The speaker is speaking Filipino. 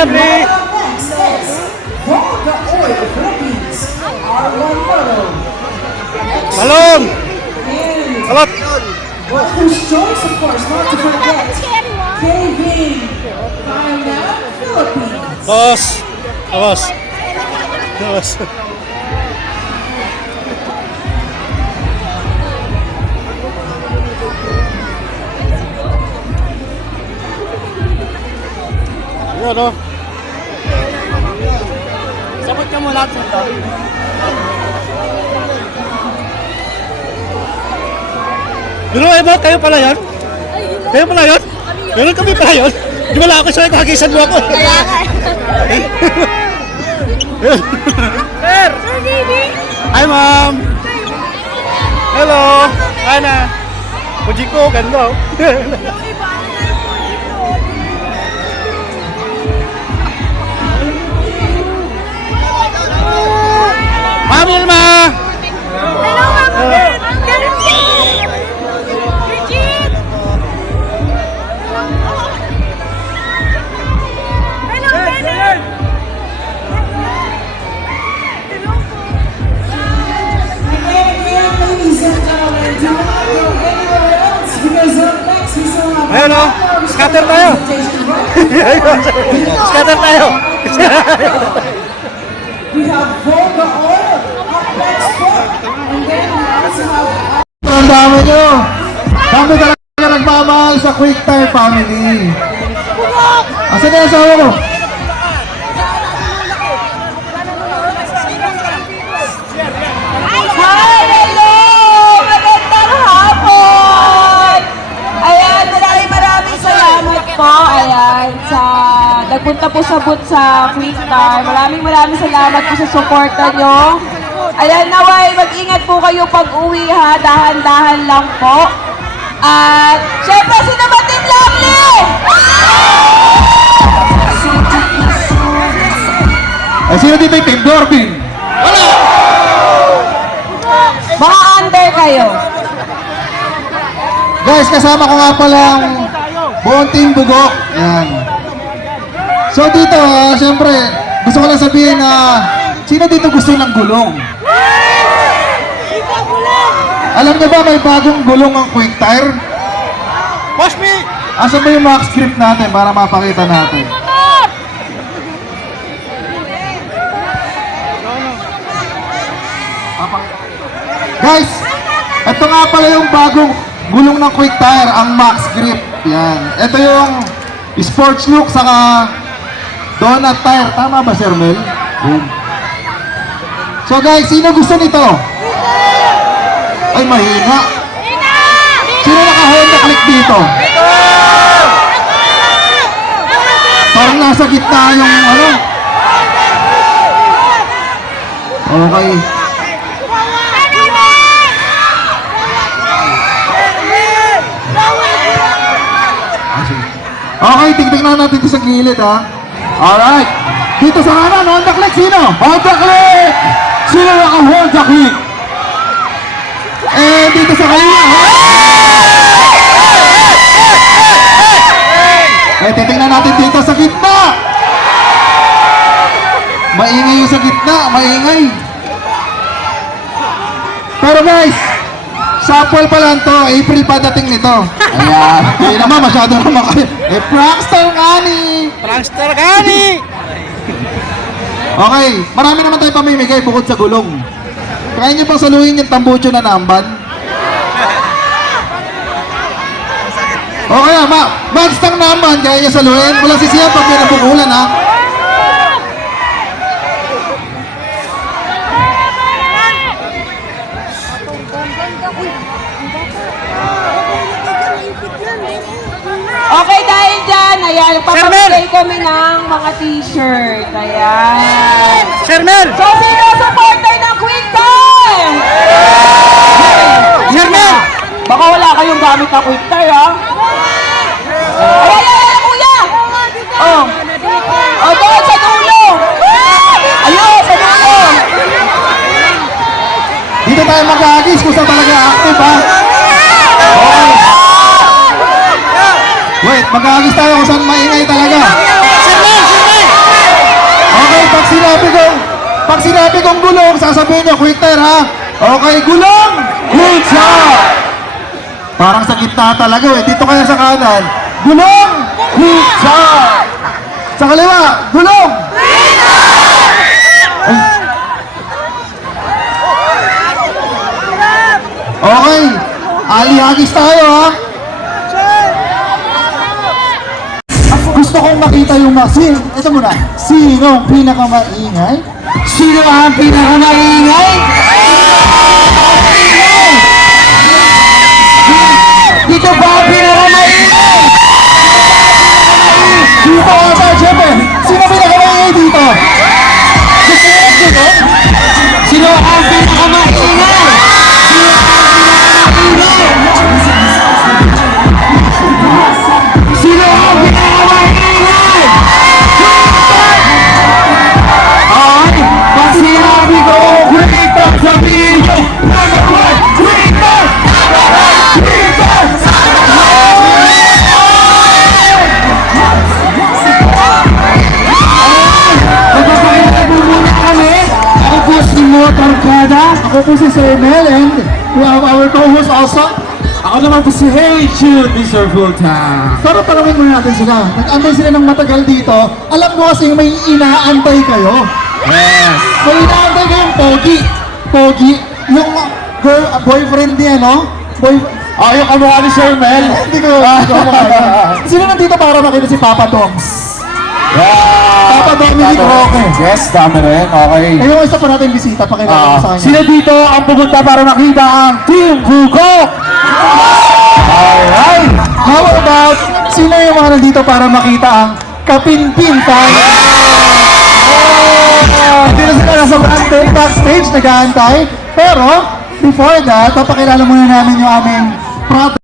lovely. Next is Volga Oil Philippines. R1 Photo. Balon. Salot. Whose choice, of course, not to forget. Kevin. China, Philippines. Boss. Boss. Boss. Yan o. Sabot ka muna dito. Pero ba, kayo pala yan? Kayo pala yan? Meron kami pala yan? Di ba lang ako sa'yo, kagisan mo ako? Kaya ka. Sir! Hi, ma'am! Hello! Hi na! Puji ko, ganda oh. Ma'am Ilma! Hello, Ma'am. Bridget. Hello, Bennett. Again, ladies and gentlemen, do not go anywhere else because up next we still have Ayun oh, scatter tayo! Scatter tayo! We have Volga Oil up next po. And then we also have Ang dami nyo. Dami talaga nagmamahal sa Quick Tire family. Asan na yung asawa ko? Hi, hello! Magandang hapon! Ayan, maraming salamat po. Ayan, nagpunta po sa booth sa Quick Tire. Maraming salamat po sa suporta nyo. Ayan, naway, mag-ingat po kayo pag-uwi ha. Dahan-dahan lang po. At, syempre, sino ba Team Lovely? Ay, sino dito yung Team Dorbin? Mga under kayo. Guys, kasama ko nga palang buong Team Bugok. Yan. So dito, syempre, gusto ko lang sabihin na sino dito gusto ng gulong? Alam niyo ba may bagong gulong ang Quick Tire? Wash me! Asan ba yung max grip natin para mapakita natin? Guys, ito nga pala yung bagong gulong ng Quick Tire, ang max grip. Yan. Ito yung sports look saka donut tire. Tama ba, Sir Mel? Boom. So guys, sino gusto nito? Ay, mahina. Sino naka-Honda Click dito? Parang nasa gitna yung ano. Okay. Okay, tignan natin ito sa gilid ha. Alright. Dito sa kanan, Honda Click, sino? Honda Click! Sino naka-Honda Click? Eh, dito sa kanina. Eh, titignan natin dito sa gitna. Maingay yung sa gitna, maingay. Pero guys, sample pa lang to, April pa dating nito. Ayan, hindi naman masyado naman kayo. Eh, prankster gani! Prankster gani! Okay, marami naman tayong pamimigay bukod sa gulong. Kaya niyo pang saluhin yung tambucho na namban? Okay, magstang namban, kaya niyo saluhin. Walang sisiyan pag pinapukulan ha. Okay, dahil dyan, ayan, papapagay kami ng mga t-shirt. Ayan. Shermel! So, sino supporter ng Quick Time? Shermel! Baka wala kayong gamit na Quick Time, ha? Ayan, kuya! Oh. Oh, doon sa dulo! Ayun, sa dulo! Dito tayo mag-aagis kung saan talaga active ha. Okay. Wait, mag-aagis tayo kung saan maingay talaga. Shermel! Shermel! Pag sinabi kong gulong, sasabihin nyo, quick tire ha? Okay, gulong! Good shot! Parang sa gitna talaga eh. Dito kaya sa kanan. Gulong! Good shot! Sa kaliwa, gulong! Ay. Okay, alihagis tayo ha? Gusto kong makita yung ito muna. Sino ang pinakamaingay? Sino ang pinakamaingay? Dito ba ang pinakamaingay? Dito ata, syempre. Sino pinakamaingay dito? Gusto nyo yung gulong? Sino ang pinakamaingay? Sino ang pinakamaingay? Ay, pag sinabi ko, great talk, sabihin nyo, number one, great talk! Great talk! Magpapakita po muna kami. Ako po si Motor Kada. Ako po si Sir Mel and we have our co-host also. Ako naman po si Hey Jude, Mr. Fulltime. Pero tanongin muna natin sila. Nag-antay sila ng matagal dito. Alam mo kasi may inaantay kayo. Yes. May inaantay kayong pogi. Pogi. Yung boyfriend niya, no? Ayaw ka mukha ni Sir Mel. Hindi ko makakaya. Sino nandito para makita si Papa Doms? Papa Dominic Roque. Yes, dami rin. Okay. Eh, yung isa pa natin bisita, pakilala ko sa kanya. Sino dito ang pupunta para makita ang Team Bukok? Alright! How about, sino yung mga nandito para makita ang kapinpintan? Hindi na sila nasa backstage, nag-aantay. Pero, before that, papakilala muna namin yung aming product.